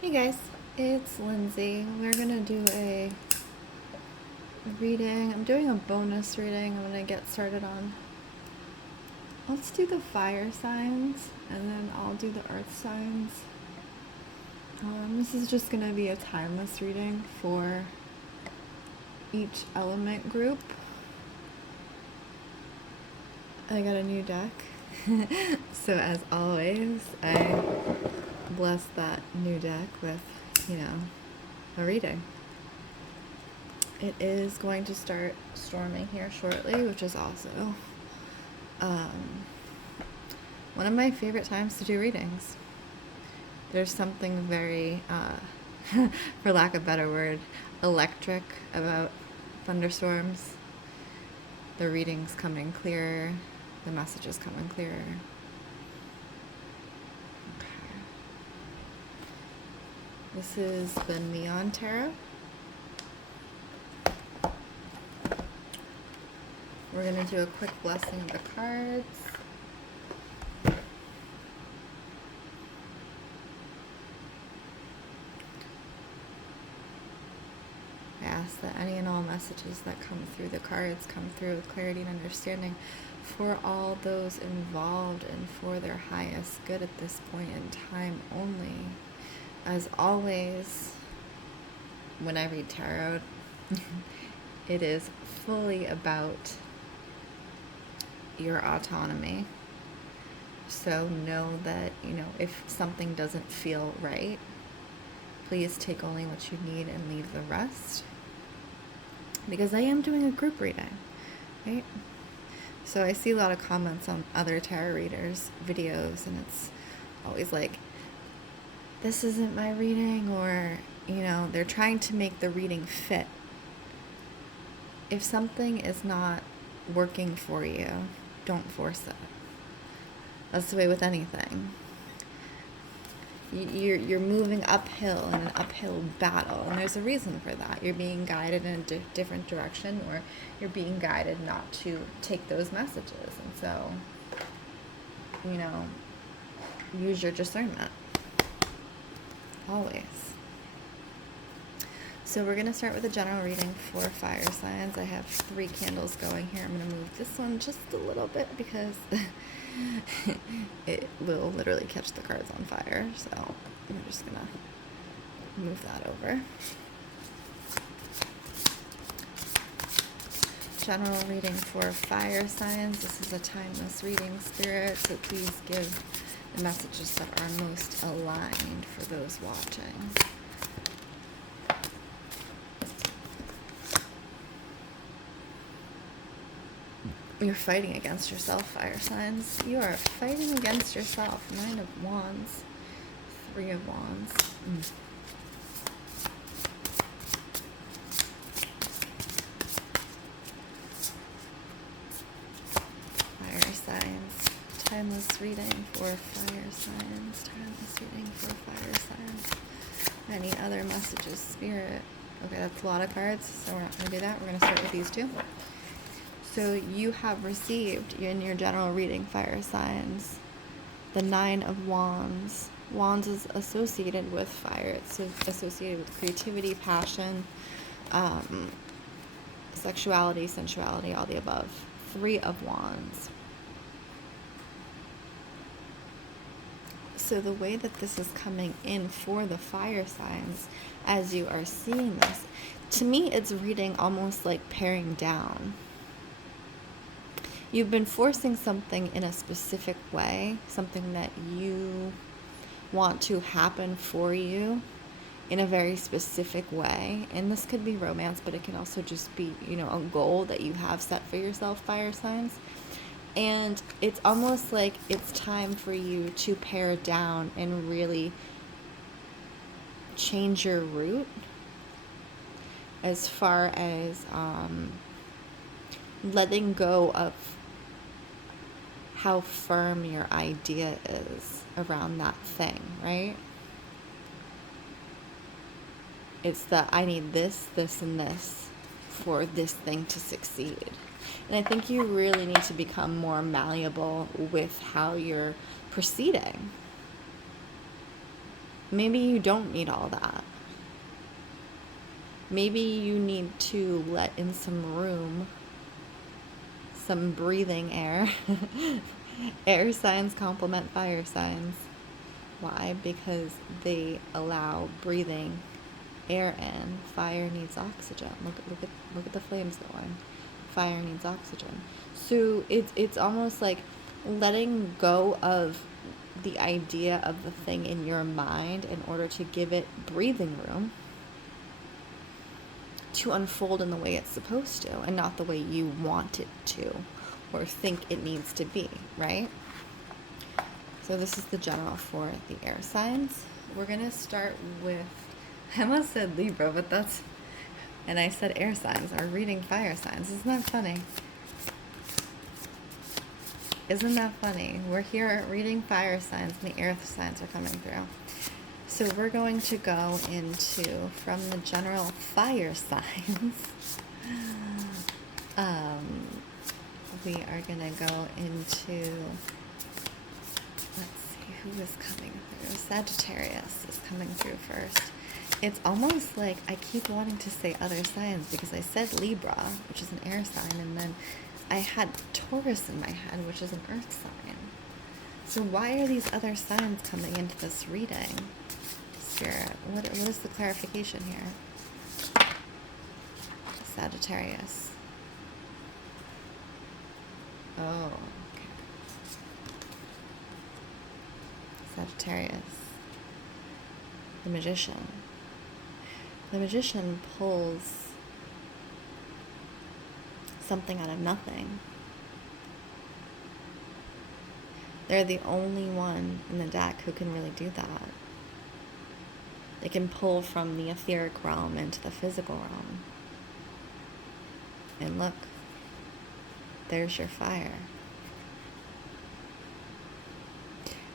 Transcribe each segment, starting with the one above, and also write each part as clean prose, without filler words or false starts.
Hey guys, it's Lindsay. We're gonna do a reading. I'm doing a bonus reading. I'm gonna get started on. Let's do the fire signs and then I'll do the earth signs. This is just gonna be a timeless reading for each element group. I got a new deck. So as always, I bless that new deck with, a reading. It is going to start storming here shortly, which is also one of my favorite times to do readings. There's something very, for lack of a better word, electric about thunderstorms. The readings coming clearer, the messages coming clearer. Okay. This is the Neon Tarot. We're going to do a quick blessing of the cards. I ask that any and all messages that come through the cards come through with clarity and understanding for all those involved and for their highest good at this point in time only. As always, when I read tarot, it is fully about your autonomy. So know that, if something doesn't feel right, please take only what you need and leave the rest. Because I am doing a group reading, right? So I see a lot of comments on other tarot readers' videos, and it's always like, this isn't my reading, or, they're trying to make the reading fit. If something is not working for you, don't force it. That's the way with anything. You're moving uphill in an uphill battle, and there's a reason for that. You're being guided in a different direction, or you're being guided not to take those messages. And so, use your discernment. Always. So we're going to start with a general reading for fire signs. I have 3 candles going here. I'm going to move this one just a little bit because it will literally catch the cards on fire. So I'm just going to move that over. General reading for fire signs. This is a timeless reading, Spirit, so please give the messages that are most aligned for those watching. You're fighting against yourself, fire signs. You are fighting against yourself. 9 of Wands. 3 of Wands. Fire signs. Timeless reading for fire signs. Timeless reading for fire signs. Any other messages, Spirit? Okay, that's a lot of cards, so we're not going to do that. We're going to start with these 2. So you have received, in your general reading, fire signs, the 9 of Wands. Wands is associated with fire. It's associated with creativity, passion, sexuality, sensuality, all the above. 3 of Wands. So the way that this is coming in for the fire signs, as you are seeing this, to me it's reading almost like paring down. You've been forcing something in a specific way, something that you want to happen for you in a very specific way. And this could be romance, but it can also just be, a goal that you have set for yourself, fire signs. And it's almost like it's time for you to pare down and really change your route as far as letting go of how firm your idea is around that thing, right? It's the, I need this, this, and this for this thing to succeed. And I think you really need to become more malleable with how you're proceeding. Maybe you don't need all that. Maybe you need to let in some room, some breathing air. Air signs complement fire signs. Why? Because they allow breathing air in. Fire needs oxygen. Look at the flames going. Fire needs oxygen. So it's almost like letting go of the idea of the thing in your mind in order to give it breathing room to unfold in the way it's supposed to, and not the way you want it to or think it needs to be, right? So this is the general for the air signs. We're going to start with, I almost said Libra, but that's, and I said air signs are reading fire signs. Isn't that funny? Isn't that funny? We're here reading fire signs and the earth signs are coming through. So we're going to go into, from the general fire signs, we are going to go into, let's see, who is coming through? Sagittarius is coming through first. It's almost like I keep wanting to say other signs because I said Libra, which is an air sign, and then I had Taurus in my head, which is an earth sign. So why are these other signs coming into this reading? Spirit, what is the clarification here? Sagittarius. Oh, okay. Sagittarius. The Magician. The Magician pulls something out of nothing. They're the only one in the deck who can really do that. They can pull from the etheric realm into the physical realm. And look, there's your fire.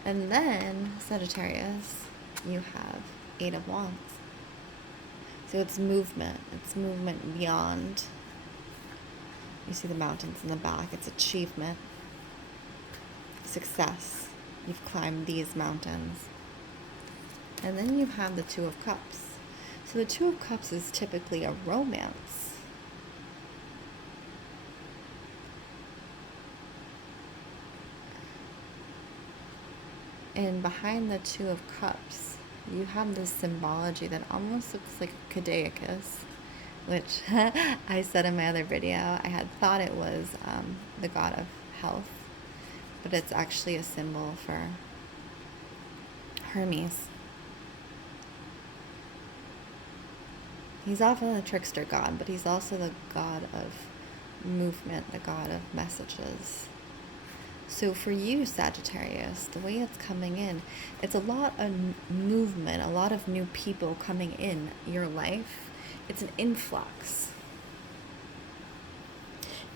And then, Sagittarius, you have 8 of Wands. So it's movement. It's movement beyond. You see the mountains in the back. It's achievement. Success. You've climbed these mountains. And then you have the 2 of Cups. So the 2 of Cups is typically a romance. And behind the 2 of Cups, you have this symbology that almost looks like a caduceus, which I said in my other video. I had thought it was the god of health, but it's actually a symbol for Hermes. He's often a trickster god, but he's also the god of movement, the god of messages. So for you, Sagittarius, the way it's coming in, it's a lot of movement, a lot of new people coming in your life. It's an influx.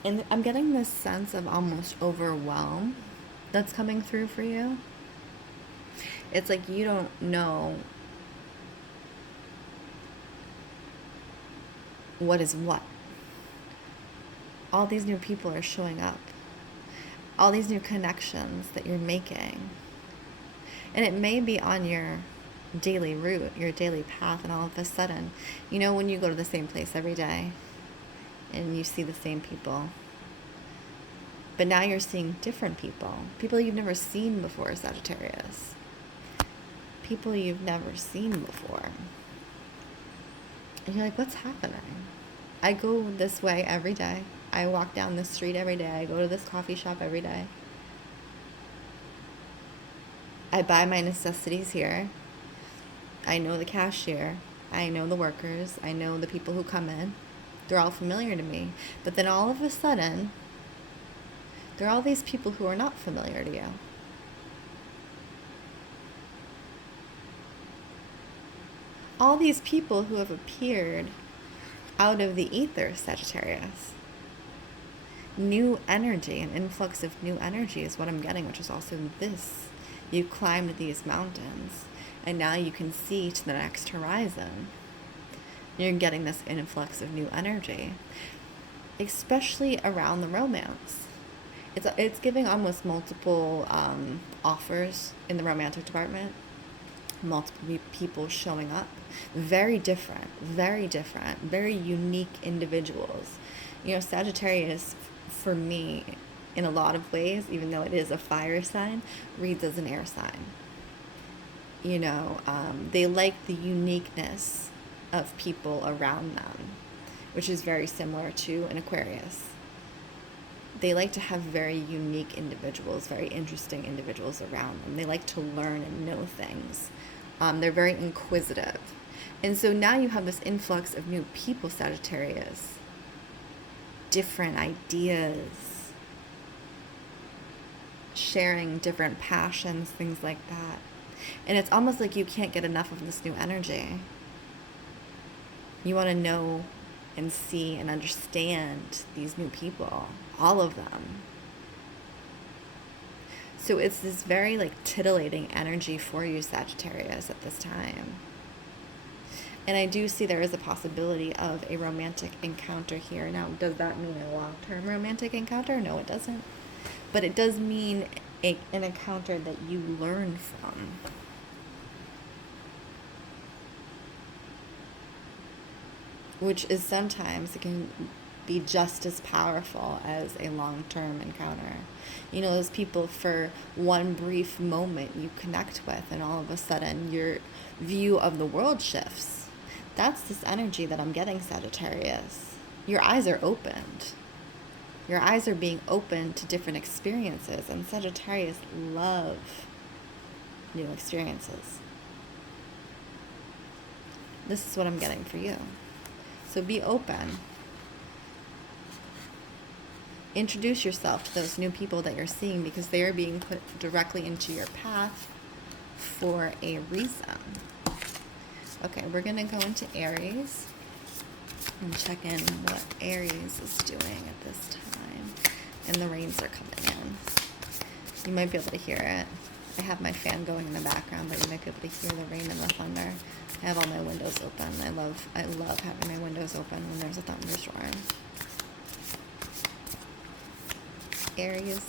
And I'm getting this sense of almost overwhelm that's coming through for you. It's like you don't know what is what. All these new people are showing up. All these new connections that you're making. And it may be on your daily route, your daily path, and all of a sudden, you know, when you go to the same place every day and you see the same people, but now you're seeing different people you've never seen before, Sagittarius, people you've never seen before, and you're like, what's happening? I go this way every day. I walk down this street every day. I go to this coffee shop every day. I buy my necessities here. I know the cashier. I know the workers. I know the people who come in. They're all familiar to me. But then all of a sudden, there are all these people who are not familiar to you. All these people who have appeared out of the ether, Sagittarius. New energy, an influx of new energy is what I'm getting, which is also this. You climbed these mountains, and now you can see to the next horizon. You're getting this influx of new energy, especially around the romance. It's giving almost multiple offers in the romantic department. multiple people showing up. Very different, very unique individuals. You know, Sagittarius, for me, in a lot of ways, even though it is a fire sign, reads as an air sign. You know, they like the uniqueness of people around them, which is very similar to an Aquarius. They like to have very unique individuals, very interesting individuals around them. They like to learn and know things. They're very inquisitive. And so now you have this influx of new people, Sagittarius. Different ideas, sharing different passions, things like that. And it's almost like you can't get enough of this new energy. You want to know and see and understand these new people, all of them. So it's this very like titillating energy for you, Sagittarius, at this time. And I do see there is a possibility of a romantic encounter here. Now, does that mean a long-term romantic encounter? No, it doesn't. But it does mean an encounter that you learn from. Which is sometimes, it can be just as powerful as a long-term encounter. You know, those people for one brief moment you connect with, and all of a sudden your view of the world shifts. That's this energy that I'm getting, Sagittarius. Your eyes are opened. Your eyes are being opened to different experiences, and Sagittarius love new experiences. This is what I'm getting for you. So be open. Introduce yourself to those new people that you're seeing, because they are being put directly into your path for a reason. Okay, we're going to go into Aries and check in what Aries is doing at this time. And the rains are coming in. You might be able to hear it. I have my fan going in the background, but you might be able to hear the rain and the thunder. I have all my windows open. I love having my windows open when there's a thunderstorm. Aries,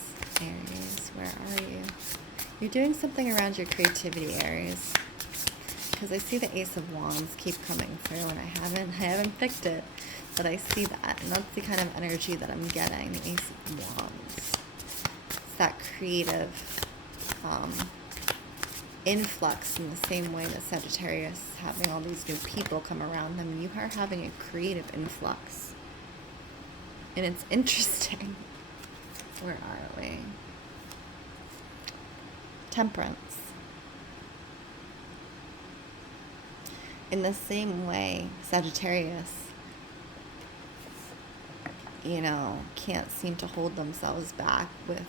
where are you? You're doing something around your creativity, Aries. Because I see the Ace of Wands keep coming through, and I haven't picked it, but I see that, and that's the kind of energy that I'm getting. The Ace of Wands. It's that creative influx, in the same way that Sagittarius having all these new people come around them. You are having a creative influx, and it's interesting. Where are we? Temperance. In the same way, Sagittarius, you know, can't seem to hold themselves back with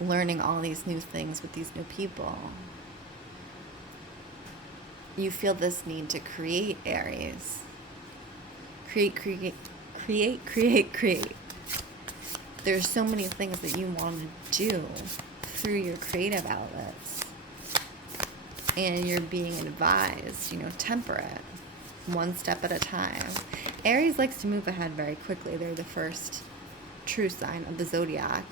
learning all these new things with these new people. You feel this need to create, Aries. Create. There's so many things that you want to do through your creative outlets. And you're being advised, you know, temper it one step at a time. Aries likes to move ahead very quickly. They're the first true sign of the zodiac.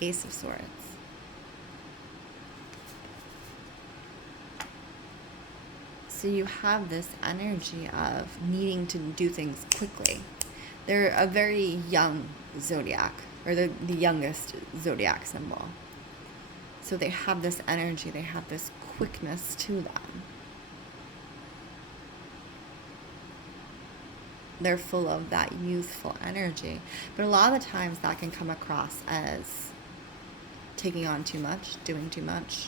Ace of Swords. So you have this energy of needing to do things quickly. They're a very young zodiac, or they're the youngest zodiac symbol. So they have this energy, they have this quickness to them. They're full of that youthful energy. But a lot of the times that can come across as taking on too much, doing too much,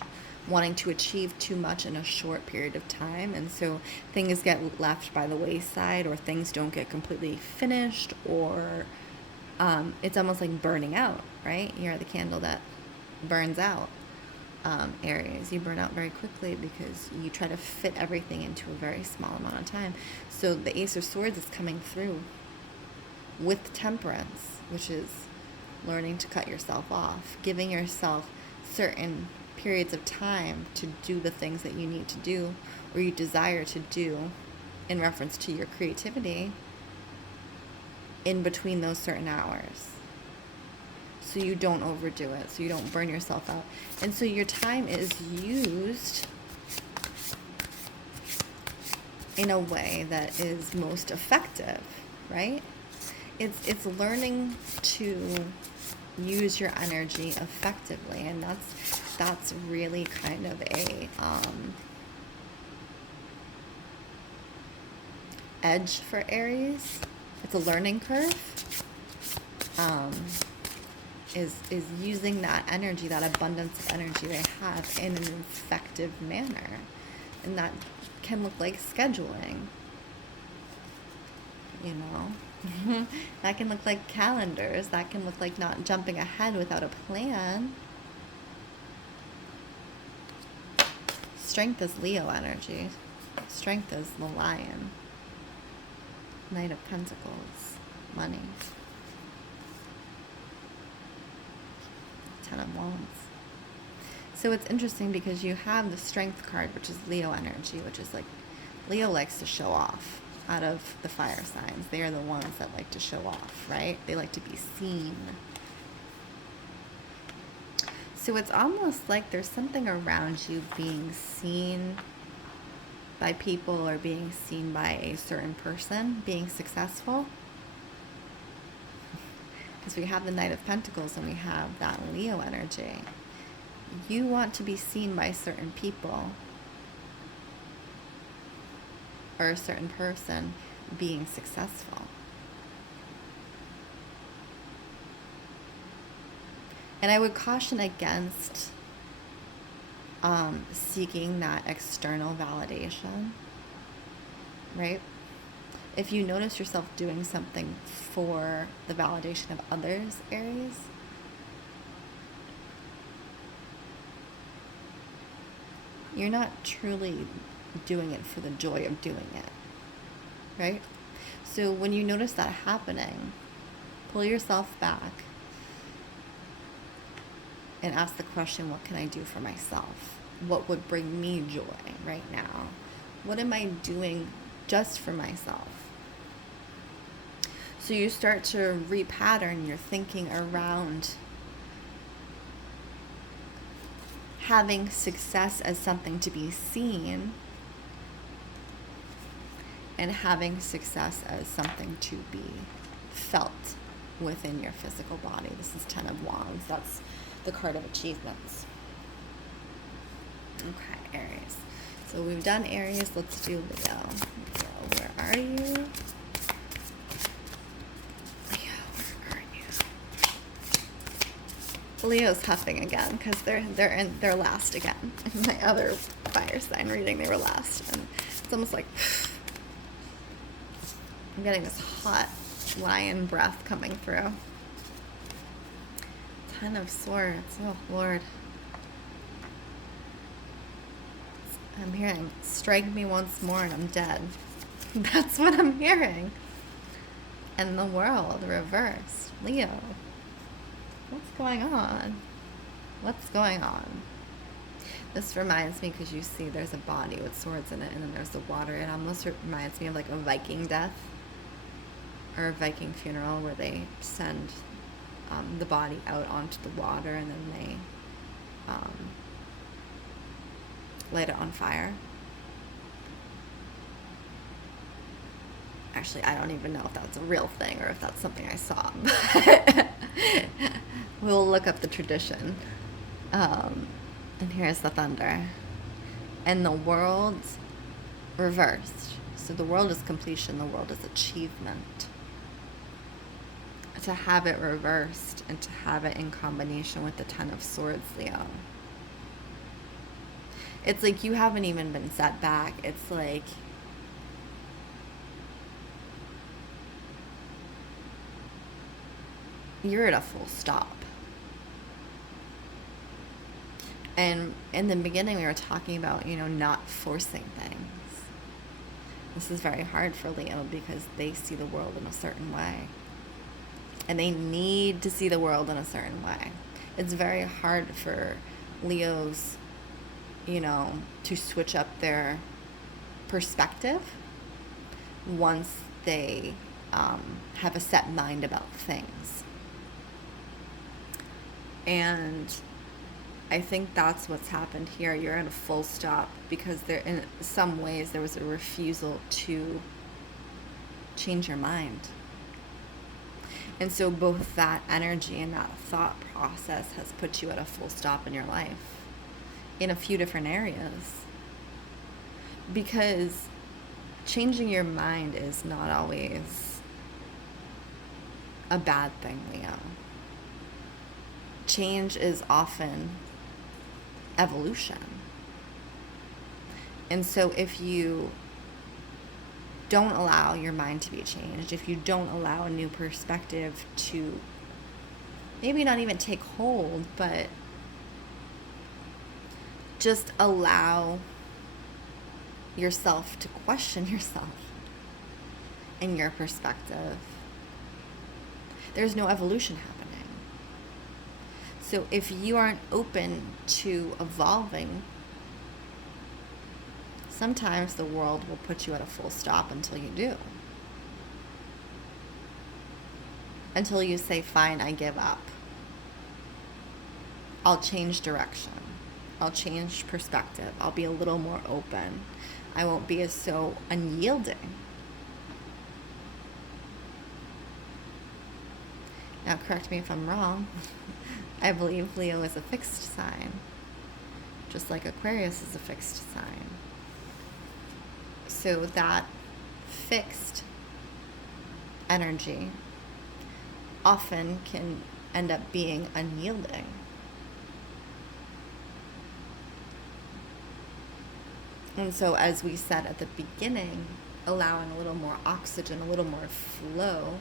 wanting to achieve too much in a short period of time. And so things get left by the wayside, or things don't get completely finished, or it's almost like burning out, right? You're the candle that burns out. Aries, you burn out very quickly because you try to fit everything into a very small amount of time. So the Ace of Swords is coming through with temperance, which is learning to cut yourself off, giving yourself certain periods of time to do the things that you need to do or you desire to do in reference to your creativity in between those certain hours. So you don't overdo it, so you don't burn yourself out. And so your time is used in a way that is most effective, right? It's learning to use your energy effectively, and that's really kind of a edge for Aries. It's a learning curve. Is using that energy, that abundance of energy they have, in an effective manner, and that can look like scheduling. You know, that can look like calendars. That can look like not jumping ahead without a plan. Strength is Leo energy. Strength is the Lion. Knight of Pentacles. Money. Ten of Wands. So it's interesting because you have the Strength card, which is Leo energy, which is like, Leo likes to show off. Out of the fire signs, they are the ones that like to show off, right? They like to be seen. So it's almost like there's something around you being seen by people, or being seen by a certain person being successful. Because we have the Knight of Pentacles and we have that Leo energy. You want to be seen by certain people, or a certain person being successful. And I would caution against seeking that external validation, right? If you notice yourself doing something for the validation of others, Aries, you're not truly doing it for the joy of doing it, right? So when you notice that happening, pull yourself back and ask the question, what can I do for myself? What would bring me joy right now? What am I doing just for myself? So you start to repattern your thinking around having success as something to be seen, and having success as something to be felt within your physical body. This is Ten of Wands. That's the card of achievements. Okay, Aries. So we've done Aries. Let's do Leo. Leo, where are you? Leo, where are you? Leo's huffing again because they're last again. In my other fire sign reading, they were last, and it's almost like I'm getting this hot lion breath coming through. Ten of Swords. Oh, Lord. I'm hearing, strike me once more and I'm dead. That's what I'm hearing. And the World reversed. Leo. What's going on? What's going on? This reminds me, because you see there's a body with swords in it, and then there's the water. It almost reminds me of like a Viking death, or a Viking funeral, where they send the body out onto the water, and then they light it on fire. Actually, I don't even know if that's a real thing or if that's something I saw. We'll look up the tradition. And here's the thunder. And the world reversed. So the world is completion, the world is achievement. To have it reversed and to have it in combination with the Ten of Swords, Leo. It's like you haven't even been set back. It's like you're at a full stop. And in the beginning, we were talking about, not forcing things. This is very hard for Leo because they see the world in a certain way. And they need to see the world in a certain way. It's very hard for Leos, to switch up their perspective once they have a set mind about things. And I think that's what's happened here. You're at a full stop because there, in some ways, there was a refusal to change your mind. And so both that energy and that thought process has put you at a full stop in your life in a few different areas. Because changing your mind is not always a bad thing, Leo. Change is often evolution. And so if you don't allow your mind to be changed, if you don't allow a new perspective to maybe not even take hold, but just allow yourself to question yourself and your perspective, there's no evolution happening. So if you aren't open to evolving, sometimes the world will put you at a full stop until you do. Until you say, fine, I give up. I'll change direction. I'll change perspective. I'll be a little more open. I won't be as so unyielding. Now, correct me if I'm wrong. I believe Leo is a fixed sign, just like Aquarius is a fixed sign. So that fixed energy often can end up being unyielding. And so, as we said at the beginning, allowing a little more oxygen, a little more flow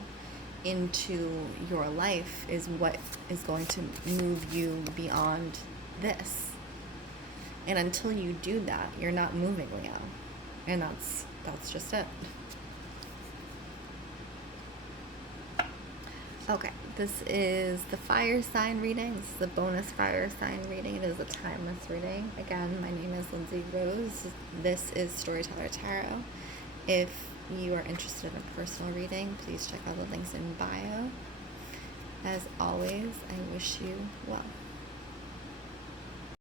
into your life is what is going to move you beyond this. And until you do that, you're not moving, Leo. And that's just it. Okay, this is the fire sign reading. This is the bonus fire sign reading. It is a timeless reading. Again, my name is Lindsey Rose. This is Storyteller Tarot. If you are interested in a personal reading, please check out the links in bio. As always, I wish you well.